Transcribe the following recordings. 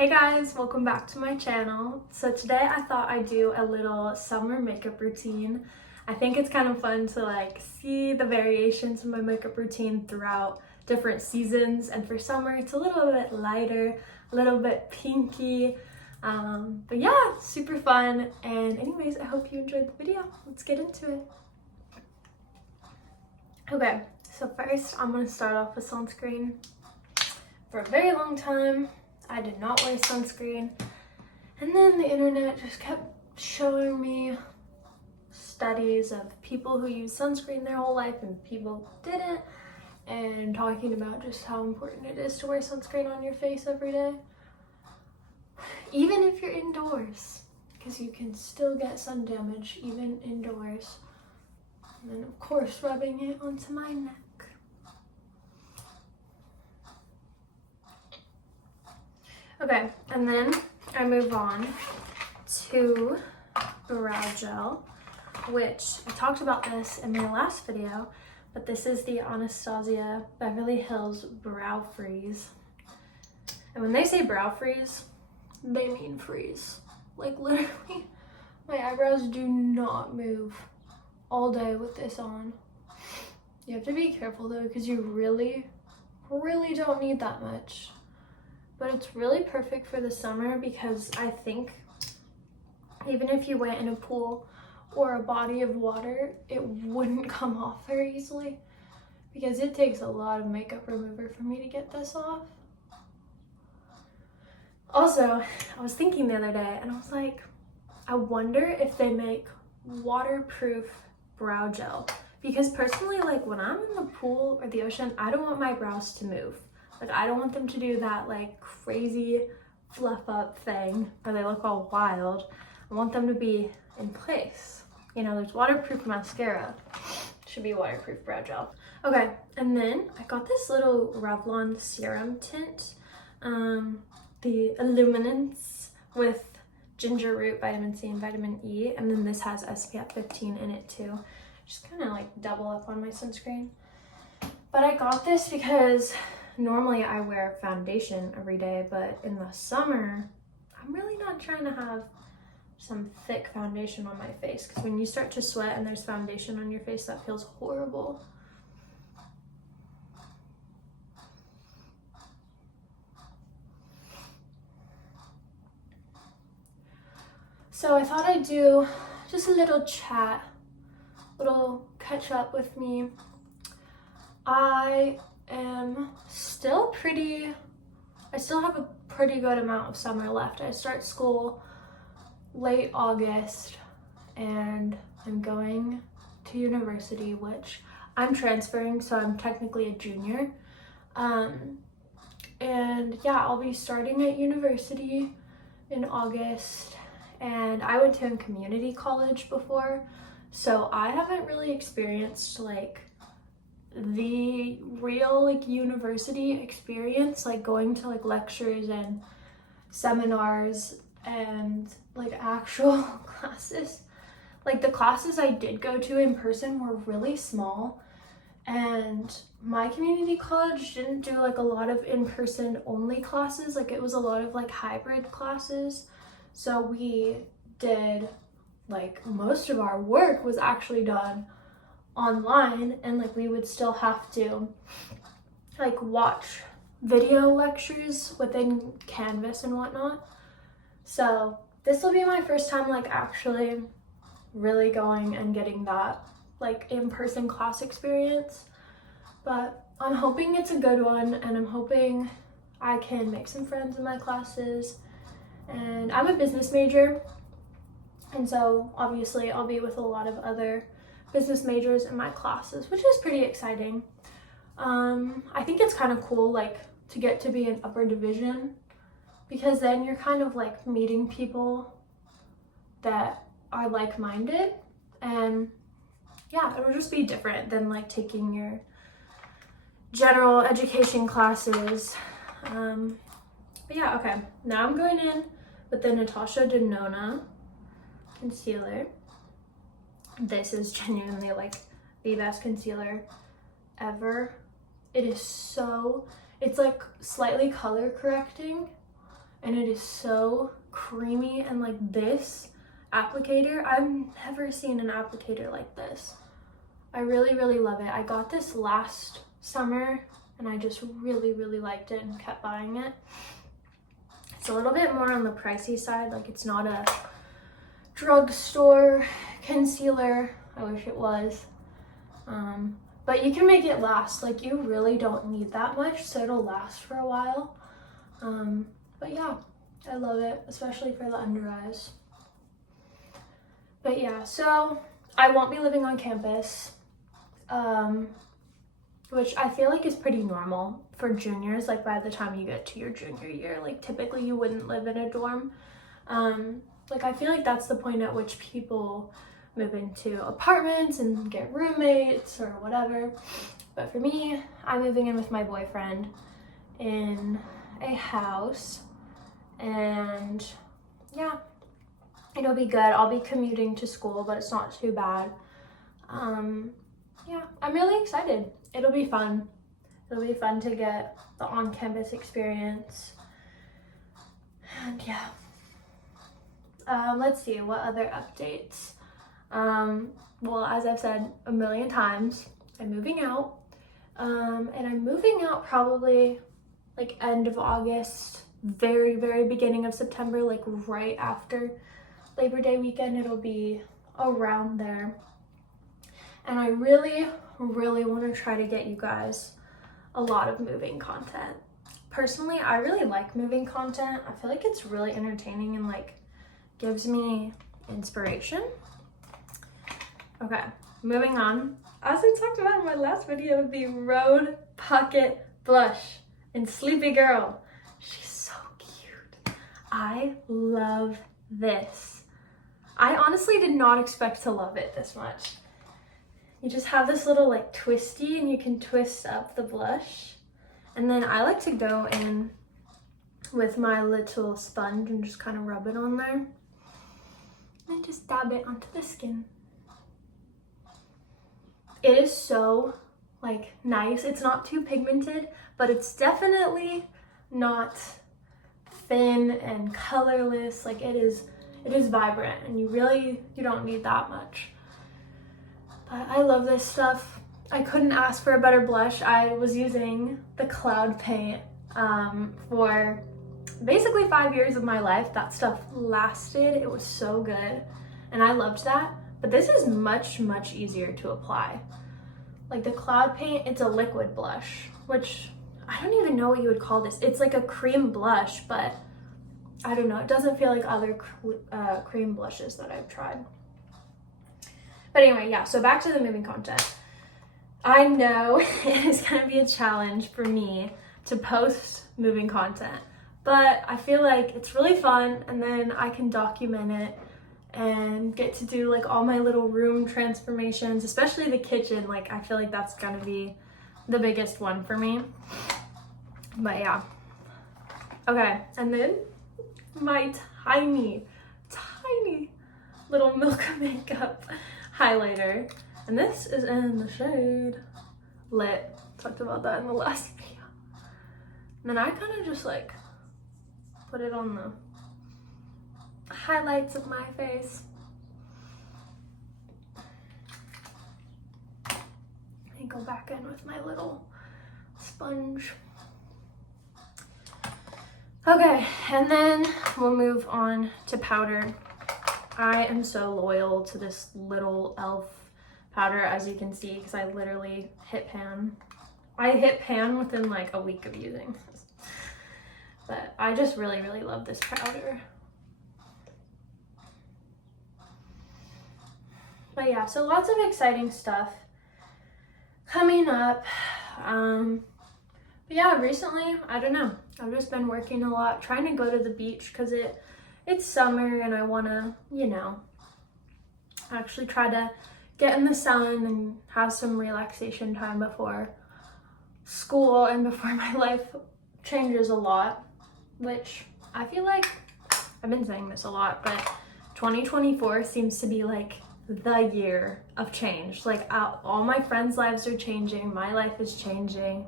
Hey guys, welcome back to my channel. So today I thought I'd do a little summer makeup routine. I think it's kind of fun to see the variations in my makeup routine throughout different seasons, and for summer it's a little bit lighter, a little bit pinky, but yeah, super fun. And anyways, I hope you enjoyed the video. Let's get into it. Okay, so first I'm going to start off with sunscreen. For a very long time I did not wear sunscreen, and then the internet just kept showing me studies of people who use sunscreen their whole life and people didn't, and talking about just how important it is to wear sunscreen on your face every day, even if you're indoors, because you can still get sun damage even indoors. And then of course rubbing it onto my neck. Okay, and then I move on to brow gel, which I talked about this in my last video, but this is the Anastasia Beverly Hills Brow Freeze. And when they say brow freeze, they mean freeze. Like literally, my eyebrows do not move all day with this on. You have to be careful though, because you really don't need that much. But it's really perfect for the summer because I think even if you went in a pool or a body of water, it wouldn't come off very easily because it takes a lot of makeup remover for me to get this off. Also, I was thinking the other day and I was like, I wonder if they make waterproof brow gel, because personally, when I'm in the pool or the ocean, I don't want my brows to move. I don't want them to do that crazy fluff up thing where they look all wild. I want them to be in place. You know, there's waterproof mascara. Should be waterproof brow gel. Okay, and then I got this little Revlon serum tint. The Illuminance with ginger root, vitamin C, and vitamin E. And then this has SPF 15 in it too. Just kind of double up on my sunscreen. But I got this because normally I wear foundation every day, but in the summer, I'm really not trying to have some thick foundation on my face, because when you start to sweat and there's foundation on your face, that feels horrible. So I thought I'd do just a little chat, little catch up with me. I still have a pretty good amount of summer left. I start school late August and I'm going to university, which I'm transferring, so I'm technically a junior. And yeah, I'll be starting at university in August, and I went to a community college before, so I haven't really experienced the real university experience, going to lectures and seminars and actual classes. The classes I did go to in person were really small, and my community college didn't do a lot of in-person only classes. It was a lot of hybrid classes, so we did most of our work was actually done online, and we would still have to watch video lectures within Canvas and whatnot. So this will be my first time actually really going and getting that in-person class experience, but I'm hoping it's a good one, and I'm hoping I can make some friends in my classes. And I'm a business major, and so obviously I'll be with a lot of other business majors in my classes, which is pretty exciting. I think it's kind of cool to get to be an upper division, because then you're kind of meeting people that are like-minded, and yeah, it'll just be different than taking your general education classes. But yeah, okay, now I'm going in with the Natasha Denona concealer. This is genuinely the best concealer ever. It is so, it's slightly color correcting, and it is so creamy. And like this applicator, I've never seen an applicator like this. I really, really love it. I got this last summer and I just really, really liked it and kept buying it. It's a little bit more on the pricey side. Like, it's not a drugstore concealer. I wish it was. But you can make it last. Like, you really don't need that much, so it'll last for a while. But yeah, I love it, especially for the under eyes. But yeah, so I won't be living on campus, which I feel like is pretty normal for juniors. Like, by the time you get to your junior year, like, typically you wouldn't live in a dorm. Like, I feel like that's the point at which people move into apartments and get roommates or whatever. But for me, I'm moving in with my boyfriend in a house, and yeah, it'll be good. I'll be commuting to school, but it's not too bad. Yeah, I'm really excited. It'll be fun. It'll be fun to get the on-campus experience. And yeah. Let's see, what other updates? Well, as I've said a million times, I'm moving out. And I'm moving out probably like end of August, very, very beginning of September, like right after Labor Day weekend. It'll be around there. And I really, really want to try to get you guys a lot of moving content. Personally, I really like moving content. I feel like it's really entertaining and like gives me inspiration. Okay, moving on. As I talked about in my last video, the Rhode Pocket Blush in Sleepy Girl. She's so cute. I love this. I honestly did not expect to love it this much. You just have this little like twisty, and you can twist up the blush. And then I like to go in with my little sponge and just kind of rub it on there. And just dab it onto the skin. It is so like nice. It's not too pigmented, but it's definitely not thin and colorless. Like, it is vibrant, and you don't need that much. But I love this stuff. I couldn't ask for a better blush. I was using the Cloud Paint for basically 5 years of my life. That stuff lasted. It was so good, and I loved that. But this is much, much easier to apply. Like, the Cloud Paint, it's a liquid blush, which I don't even know what you would call this. It's like a cream blush, but I don't know. It doesn't feel like other cream blushes that I've tried. But anyway, yeah, so back to the moving content. I know it is going to be a challenge for me to post moving content, but I feel like it's really fun, and then I can document it and get to do like all my little room transformations, especially the kitchen. Like, I feel like that's going to be the biggest one for me. But yeah. Okay, and then my tiny little Milk Makeup highlighter, and this is in the shade Lit. Talked about that in the last video. And then I kind of just like put it on the highlights of my face. And go back in with my little sponge. Okay, and then we'll move on to powder. I am so loyal to this little e.l.f. powder, as you can see, because I literally hit pan. I hit pan within like a week of using this. But I just really, really love this powder. But yeah, so lots of exciting stuff coming up. But yeah, recently, I don't know, I've just been working a lot, trying to go to the beach because it's summer, and I want to, you know, actually try to get in the sun and have some relaxation time before school and before my life changes a lot, which I feel like I've been saying this a lot, but 2024 seems to be like the year of change. Like, all my friends' lives are changing, my life is changing.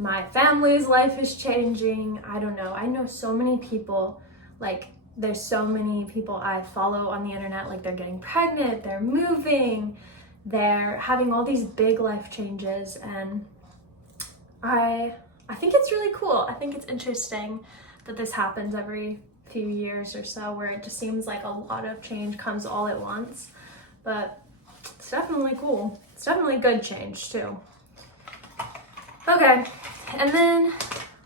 my family's life is changing. I don't know. I know so many people, like there's so many people I follow on the internet, like they're getting pregnant, they're moving, they're having all these big life changes, and I think it's really cool. I think it's interesting that this happens every few years or so, where it just seems like a lot of change comes all at once. But it's definitely cool. It's definitely good change too. Okay, and then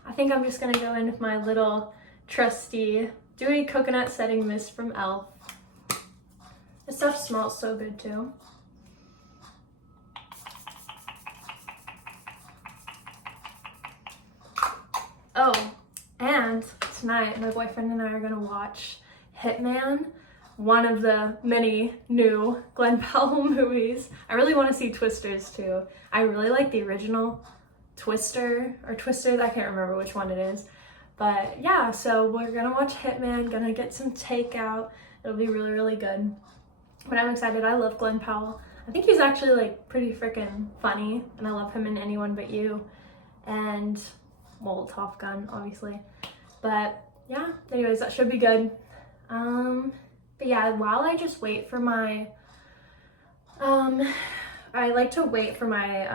I think I'm just gonna go in with my little trusty Dewy Coconut Setting Mist from e.l.f. This stuff smells so good too. Oh, and tonight my boyfriend and I are gonna watch Hitman, one of the many new Glen Powell movies. I really want to see Twisters too. I really like the original Twisters, I can't remember which one it is. But yeah, so we're gonna watch Hitman, gonna get some takeout. It'll be really, really good. But I'm excited. I love Glen Powell. I think he's actually like pretty freaking funny, and I love him in Anyone But You, and well, Top Gun, obviously. But yeah, anyways, that should be good. But yeah, while I just wait for my, I like to wait for my,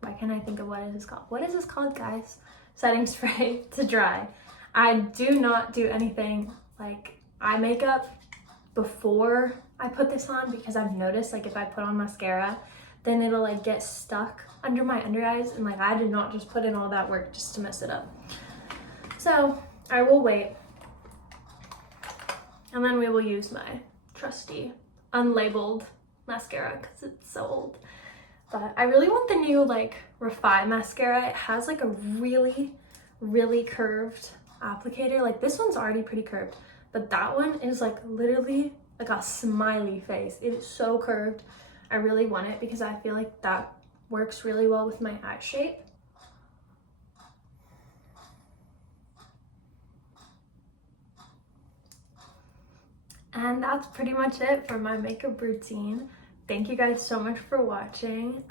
why can't I think of what it is called? What is this called, guys? Setting spray to dry. I do not do anything like eye makeup before I put this on, because I've noticed like if I put on mascara, then it'll like get stuck under my under eyes, and like I did not just put in all that work just to mess it up. So I will wait, and then we will use my trusty unlabeled mascara because it's so old. But I really want the new like Refi mascara. It has like a really, really curved applicator. Like this one's already pretty curved, but that one is like literally like a smiley face. It is so curved. I really want it because I feel like that works really well with my eye shape. And that's pretty much it for my makeup routine. Thank you guys so much for watching.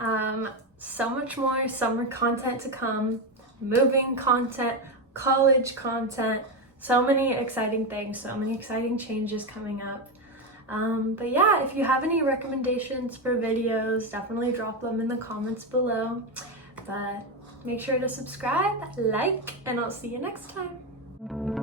So much more summer content to come, moving content, college content, so many exciting things, so many exciting changes coming up. But yeah, if you have any recommendations for videos, definitely drop them in the comments below. But make sure to subscribe, like, and I'll see you next time.